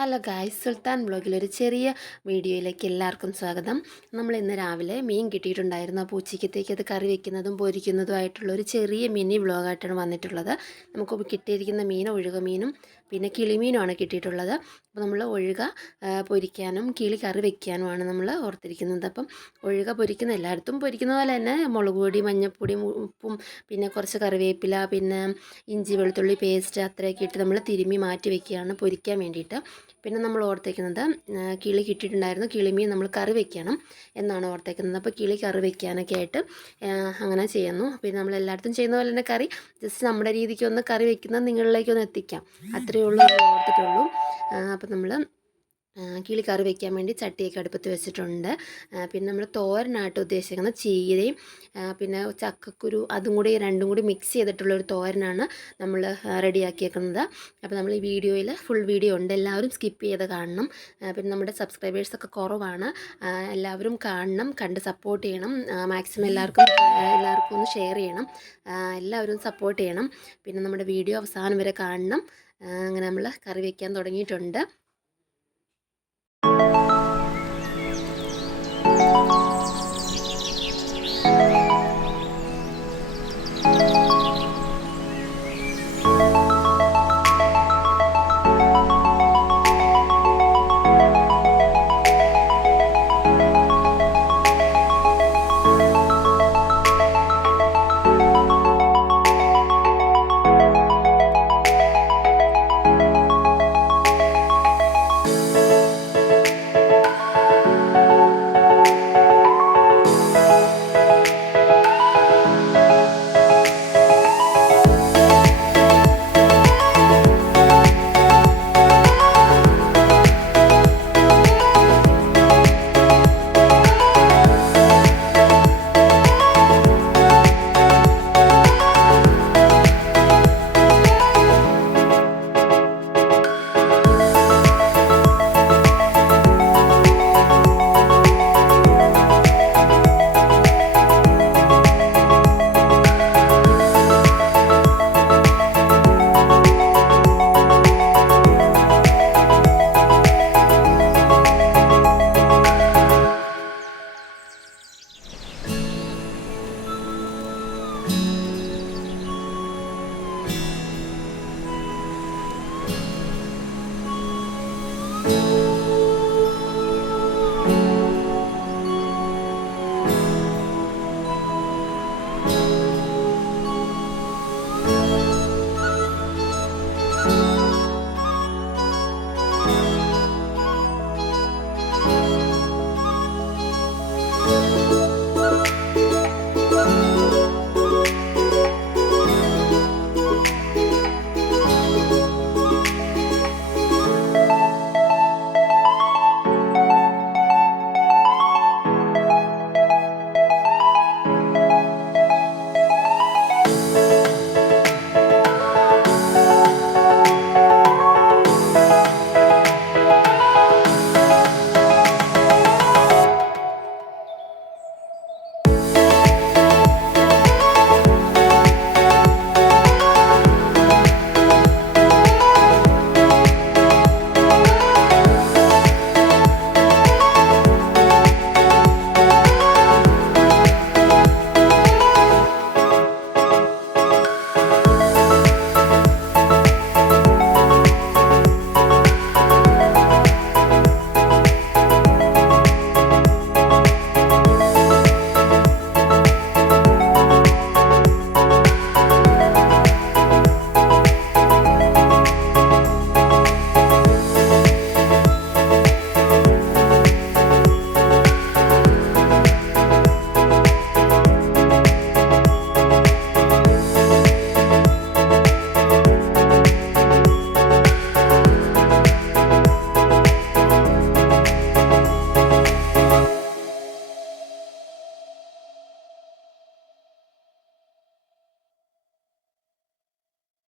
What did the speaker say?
Hello guys, സുൽത്താൻ ബ്ലോഗിലൊരു ചെറിയ വീഡിയോയിലേക്ക് എല്ലാവർക്കും സ്വാഗതം. നമ്മൾ ഇന്ന് രാവിലെ മീൻ കിട്ടിയിട്ടുണ്ടായിരുന്നു. അപ്പോൾ ഉച്ചയ്ക്കത്തേക്ക് അത് കറി വെക്കുന്നതും പൊരിക്കുന്നതുമായിട്ടുള്ള ഒരു ചെറിയ മിനി വ്ളോഗായിട്ടാണ് വന്നിട്ടുള്ളത്. നമുക്ക് കിട്ടിയിരിക്കുന്ന മീൻ ഒഴുക മീനും പിന്നെ കിളിമീനുമാണ് കിട്ടിയിട്ടുള്ളത്. അപ്പോൾ നമ്മൾ ഒഴുക പൊരിക്കാനും കിളി കറി വെക്കാനുമാണ് നമ്മൾ ഓർത്തിരിക്കുന്നത്. അപ്പം ഒഴുക പൊരിക്കുന്ന എല്ലായിടത്തും പൊരിക്കുന്ന പോലെ തന്നെ മുളക് പൊടി, മഞ്ഞൾപ്പൊടി, ഉപ്പും പിന്നെ കുറച്ച് കറിവേപ്പില, പിന്നെ ഇഞ്ചി വെളുത്തുള്ളി പേസ്റ്റ് അത്രയൊക്കെ ഇട്ട് നമ്മൾ തിരുമ്മി മാറ്റി വെക്കുകയാണ് പൊരിക്കാൻ വേണ്ടിയിട്ട്. പിന്നെ നമ്മൾ ഓർത്തേക്കുന്നത് കിളി കിട്ടിയിട്ടുണ്ടായിരുന്നു, കിളിമീൻ നമ്മൾ കറി വെക്കണം എന്നാണ് ഓർത്തേക്കുന്നത്. അപ്പോൾ കിളി കറി വെക്കാനൊക്കെ ആയിട്ട് അങ്ങനെ ചെയ്യുന്നു. പിന്നെ നമ്മൾ എല്ലായിടത്തും ചെയ്യുന്ന പോലെ തന്നെ കറി ജസ്റ്റ് നമ്മുടെ രീതിക്ക് ഒന്ന് കറി വെക്കുന്നത് നിങ്ങളിലേക്കൊന്ന് എത്തിക്കാം, അത്രയേ ഉള്ളൂ നമ്മൾ ഓർത്തിട്ടുള്ളൂ. അപ്പോൾ നമ്മൾ കിളി കറി വയ്ക്കാൻ വേണ്ടി ചട്ടിയൊക്കെ അടുപ്പത്ത് വെച്ചിട്ടുണ്ട്. പിന്നെ നമ്മൾ തോരനായിട്ട് ഉദ്ദേശിക്കുന്നത് ചീരയും പിന്നെ ചക്കക്കുരു അതും കൂടി രണ്ടും കൂടി മിക്സ് ചെയ്തിട്ടുള്ളൊരു തോരനാണ് നമ്മൾ റെഡിയാക്കിയേക്കുന്നത്. അപ്പോൾ നമ്മൾ ഈ വീഡിയോയിൽ ഫുൾ വീഡിയോ ഉണ്ട്, എല്ലാവരും സ്കിപ്പ് ചെയ്ത് കാണണം. പിന്നെ നമ്മുടെ സബ്സ്ക്രൈബേഴ്സൊക്കെ കുറവാണ്, എല്ലാവരും കാണണം, കണ്ട് സപ്പോർട്ട് ചെയ്യണം. മാക്സിമം എല്ലാവർക്കും ഒന്ന് ഷെയർ ചെയ്യണം, എല്ലാവരും സപ്പോർട്ട് ചെയ്യണം. പിന്നെ നമ്മുടെ വീഡിയോ അവസാനം വരെ കാണണം. അങ്ങനെ നമ്മൾ കറി വയ്ക്കാൻ തുടങ്ങിയിട്ടുണ്ട്.